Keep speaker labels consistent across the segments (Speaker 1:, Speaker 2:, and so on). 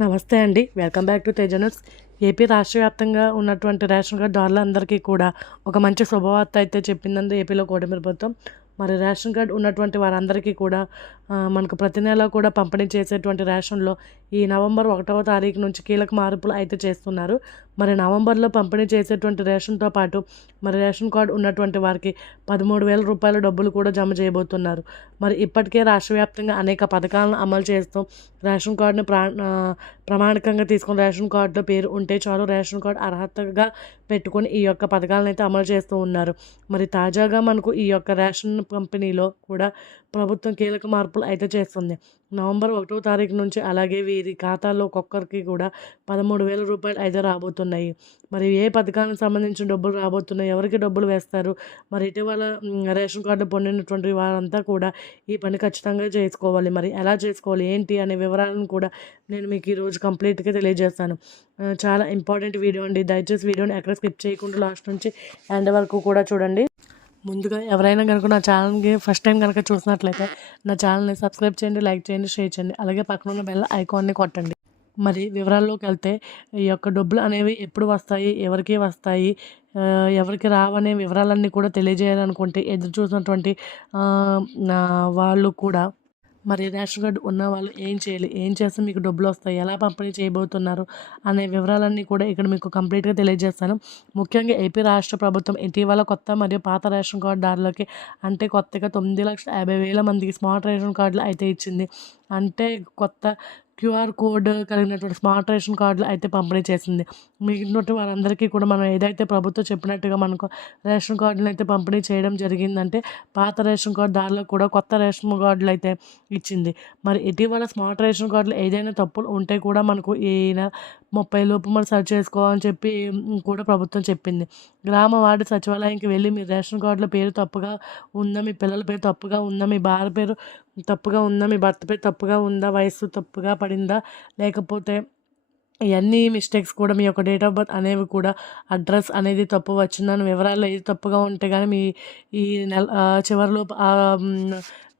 Speaker 1: నమస్తే అండి. Welcome back to తేజనస్ ఏపీ రాష్ట్ర వ్యాప్తంగా ఉన్నటువంటి రేషన్ కార్డు దారులందరికీ కూడా ఒక మంచి శుభవార్త అయితే చెప్పిందండి ఏపీలో కూటమి ప్రభుత్వం. మరి రేషన్ కార్డు ఉన్నటువంటి వారందరికీ కూడా మనకు ప్రతి నెల కూడా పంపిణీ చేసేటువంటి రేషన్లో ఈ నవంబర్ ఒకటవ తారీఖు నుంచి కీలక మార్పులు అయితే చేస్తున్నారు. మరి నవంబర్లో పంపిణీ చేసేటువంటి రేషన్తో పాటు మరి రేషన్ కార్డు ఉన్నటువంటి వారికి పదమూడు వేల రూపాయల డబ్బులు కూడా జమ చేయబోతున్నారు. మరి ఇప్పటికే రాష్ట్ర వ్యాప్తంగా అనేక పథకాలను అమలు చేస్తూ రేషన్ కార్డుని ప్రా ప్రమాణికంగా ప్రామాణికంగా తీసుకుని రేషన్ కార్డులో పేరు ఉంటే చాలు రేషన్ కార్డు అర్హతగా పెట్టుకొని ఈ యొక్క పథకాలను అయితే అమలు చేస్తూ ఉన్నారు. మరి తాజాగా మనకు ఈ యొక్క రేషన్ పంపిణీలో కూడా ప్రభుత్వం కీలక మార్పులు అయితే చేస్తుంది. నవంబర్ ఒకటో తారీఖు నుంచి అలాగే వీరి ఖాతాలో ఒక్కొక్కరికి కూడా పదమూడు వేల రూపాయలు అయితే రాబోతున్నాయి. మరి ఏ పథకానికి సంబంధించిన డబ్బులు రాబోతున్నాయి? ఎవరికి డబ్బులు వేస్తారు? మరి ఇటీవల రేషన్ కార్డు పొందినటువంటి వారంతా కూడా ఈ పని ఖచ్చితంగా చేసుకోవాలి. మరి ఎలా చేసుకోవాలి? ఏంటి? అనే వివరాలను కూడా నేను మీకు ఈరోజు కంప్లీట్గా తెలియజేస్తాను. చాలా ఇంపార్టెంట్ వీడియో అండి. దయచేసి వీడియోని ఎక్కడ స్కిప్ చేయకుండా లాస్ట్ నుంచి ఎండ్ వరకు కూడా చూడండి. ముందుగా ఎవరైనా కనుక నా ఛానల్కి ఫస్ట్ టైం కనుక చూసినట్లయితే నా ఛానల్ని సబ్స్క్రైబ్ చేయండి లైక్ చేయండి షేర్ చేయండి. అలాగే పక్కన ఉన్న బెల్ ఐకాన్ని కొట్టండి. మరి వివరాల్లోకి వెళ్తే ఈ యొక్క డబ్బులు అనేవి ఎప్పుడు వస్తాయి ఎవరికి వస్తాయి ఎవరికి రావనే వివరాలన్నీ కూడా తెలియజేయాలనుకుంటే ఎదురు చూసినటువంటి నా వాళ్ళు కూడా మరి రేషన్ కార్డు ఉన్న వాళ్ళు ఏం చేయాలి? ఏం చేస్తే మీకు డబ్బులు వస్తాయి? ఎలా పంపిణీ చేయబోతున్నారు? అనే వివరాలన్నీ కూడా ఇక్కడ మీకు కంప్లీట్గా తెలియజేస్తాను. ముఖ్యంగా ఏపీ రాష్ట్ర ప్రభుత్వం ఇటీవల కొత్త మరియు పాత రేషన్ కార్డుదారులకి అంటే కొత్తగా తొమ్మిది లక్షల యాభై వేల మందికి స్మార్ట్ రేషన్ కార్డులు అయితే ఇచ్చింది. అంటే కొత్త క్యూఆర్ కోడ్ కలిగినటువంటి స్మార్ట్ రేషన్ కార్డులు అయితే పంపిణీ చేసింది. మిగిలినటువంటి వారందరికీ కూడా మనం ఏదైతే ప్రభుత్వం చెప్పినట్టుగా మనకు రేషన్ కార్డులు అయితే పంపిణీ చేయడం జరిగిందంటే పాత రేషన్ కార్డు దారిలో కూడా కొత్త రేషన్ కార్డులు అయితే ఇచ్చింది. మరి ఇటీవల స్మార్ట్ రేషన్ కార్డులు ఏదైనా తప్పులు ఉంటే కూడా మనకు ఈ ముప్పై లోపు మనం సర్చ్ చేసుకోవాలని చెప్పి కూడా ప్రభుత్వం చెప్పింది. గ్రామ వార్డు సచివాలయానికి వెళ్ళి మీ రేషన్ కార్డులో పేరు తప్పుగా ఉందా? మీ పిల్లల పేరు తప్పుగా ఉందా? మీ భార్య పేరు తప్పుగా ఉందా మీ భర్త పేరు తప్పుగా ఉందా వయస్సు తప్పుగా పడిందా లేకపోతే ఇవన్నీ మిస్టేక్స్ కూడా మీ యొక్క డేట్ ఆఫ్ బర్త్ అనేవి కూడా అడ్రస్ అనేది తప్పు వచ్చిందని వివరాలు ఏది తప్పుగా ఉంటే కానీ మీ ఈ నెల చివరిలో చివరిలోపు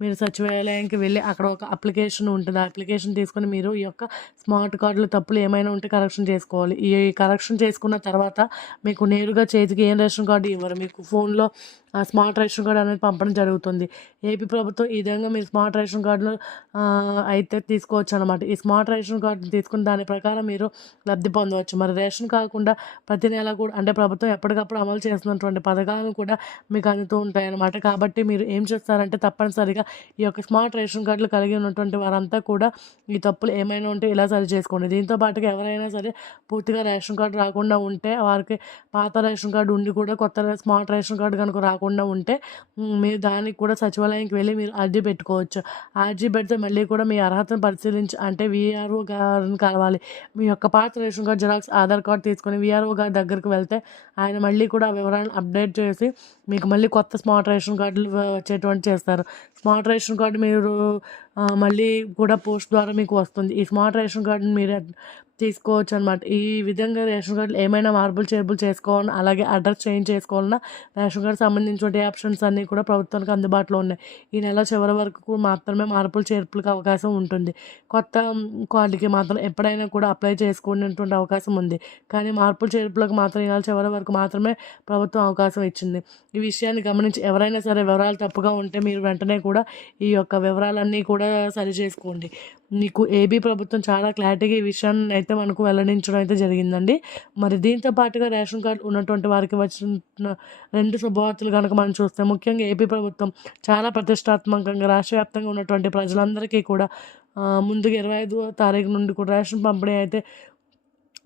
Speaker 1: మీరు సచివాలయానికి వెళ్ళి అక్కడ ఒక అప్లికేషన్ ఉంటుంది. ఆ అప్లికేషన్ తీసుకొని మీరు ఈ యొక్క స్మార్ట్ కార్డులు తప్పులు ఏమైనా ఉంటే కరెక్షన్ చేసుకోవాలి. ఈ కరెక్షన్ చేసుకున్న తర్వాత మీకు నేరుగా చేతికి ఏం రేషన్ కార్డు ఇవ్వరు. మీకు ఫోన్లో స్మార్ట్ రేషన్ కార్డు అనేది పంపడం జరుగుతుంది. ఏపీ ప్రభుత్వం ఈ విధంగా మీరు స్మార్ట్ రేషన్ కార్డులు అయితే తీసుకోవచ్చు అనమాట ఈ స్మార్ట్ రేషన్ కార్డు తీసుకుని దాని ప్రకారం మీరు లబ్ధి పొందవచ్చు. మరి రేషన్ కాకుండా ప్రతి నెల కూడా అంటే ప్రభుత్వం ఎప్పటికప్పుడు అమలు చేస్తున్నటువంటి పథకాలను కూడా మీకు అందుతూ ఉంటాయి అనమాట కాబట్టి మీరు ఏం చేస్తారంటే తప్పనిసరిగా ఈ యొక్క స్మార్ట్ రేషన్ కార్డులు కలిగి ఉన్నటువంటి వారంతా కూడా ఈ తప్పులు ఏమైనా ఉంటే ఇలా సరి చేసుకోండి. దీంతో పాటుగా ఎవరైనా సరే పూర్తిగా రేషన్ కార్డు రాకుండా ఉంటే వారికి పాత రేషన్ కార్డు ఉండి కూడా కొత్త స్మార్ట్ రేషన్ కార్డు కనుక రాకుండా ఉంటే మీరు దానికి కూడా సచివాలయానికి వెళ్ళి మీరు అర్జీ పెట్టుకోవచ్చు. అర్జీ పెడితే మళ్ళీ కూడా మీ అర్హతను పరిశీలించి అంటే విఆర్ఓ గారిని కలవాలి. మీ యొక్క పాత ration card xerox Aadhaar card తీసుకొని విఆర్ఓ గారి దగ్గరికి వెళ్తే ఆయన మళ్ళీ కూడా ఆ వివరాలను అప్డేట్ చేసి మీకు మళ్ళీ కొత్త స్మార్ట్ రేషన్ కార్డులు వచ్చేటువంటి చేస్తారు. స్మార్ట్ రేషన్ కార్డు మీరు మళ్ళీ కూడా పోస్ట్ ద్వారా మీకు వస్తుంది. ఈ స్మార్ట్ రేషన్ కార్డుని మీరు తీసుకోవచ్చు అనమాట ఈ విధంగా రేషన్ కార్డులు ఏమైనా మార్పులు చేర్పులు చేసుకోవాలన్నా అలాగే అడ్రస్ చేంజ్ చేసుకోవాలన్నా రేషన్ కార్డు సంబంధించిన ఆప్షన్స్ అన్నీ కూడా ప్రభుత్వానికి అందుబాటులో ఉన్నాయి. ఈ నెల చివరి వరకు మాత్రమే మార్పులు చేర్పులకు అవకాశం ఉంటుంది. కొత్త కార్డుకి మాత్రం ఎప్పుడైనా కూడా అప్లై చేసుకునేటువంటి అవకాశం ఉంది. కానీ మార్పులు చేర్పులకు మాత్రం ఈ నెల చివరి వరకు మాత్రమే ప్రభుత్వం అవకాశం ఇచ్చింది. ఈ విషయాన్ని గమనించి ఎవరైనా సరే వివరాలు తప్పుగా ఉంటే మీరు వెంటనే కూడా ఈ యొక్క వివరాలన్నీ కూడా సరి చేసుకోండి. మీకు ఏబీ ప్రభుత్వం చాలా క్లారిటీగా ఈ విషయాన్ని అయితే మనకు వెల్లడించడం అయితే జరిగిందండి. మరి దీంతో పాటుగా రేషన్ కార్డు ఉన్నటువంటి వారికి వచ్చిన రెండు శుభవార్తలు కనుక మనం చూస్తే ముఖ్యంగా ఏపీ ప్రభుత్వం చాలా ప్రతిష్టాత్మకంగా రాష్ట్ర వ్యాప్తంగా ఉన్నటువంటి ప్రజలందరికీ కూడా ముందుగా ఇరవై ఐదు తారీఖు నుండి కూడా రేషన్ పంపిణీ అయితే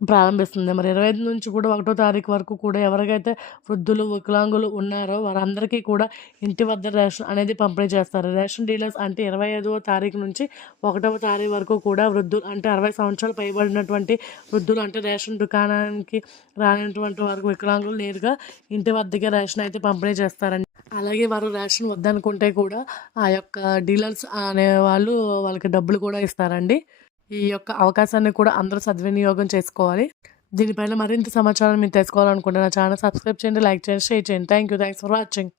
Speaker 1: ప్రారంభిస్తుంది. మరి ఇరవై ఐదు నుంచి కూడా ఒకటో తారీఖు వరకు కూడా ఎవరికైతే వృద్ధులు వికలాంగులు ఉన్నారో వారందరికీ కూడా ఇంటి వద్ద రేషన్ అనేది పంపిణీ చేస్తారు. రేషన్ డీలర్స్ అంటే ఇరవై ఐదవ తారీఖు నుంచి ఒకటవ తారీఖు వరకు కూడా వృద్ధులు అంటే అరవై సంవత్సరాలు పైబడినటువంటి వృద్ధులు అంటే రేషన్ దుకాణానికి రానటువంటి వారికి వికలాంగులు నేరుగా ఇంటి వద్దకే రేషన్ అయితే పంపిణీ చేస్తారండి. అలాగే వారు రేషన్ వద్దనుకుంటే కూడా ఆ యొక్క డీలర్స్ అనే వాళ్ళు వాళ్ళకి డబ్బులు కూడా ఇస్తారండి. ఈ యొక్క అవకాశాన్ని కూడా అందరూ సద్వినియోగం చేసుకోవాలి. దీనిపైన మరింత సమాచారం మీరు తెలుసుకోవాలనుకుంటే నా ఛానల్ సబ్స్క్రైబ్ చేయండి లైక్ చేయండి షేర్ చేయండి. Thank you thanks for watching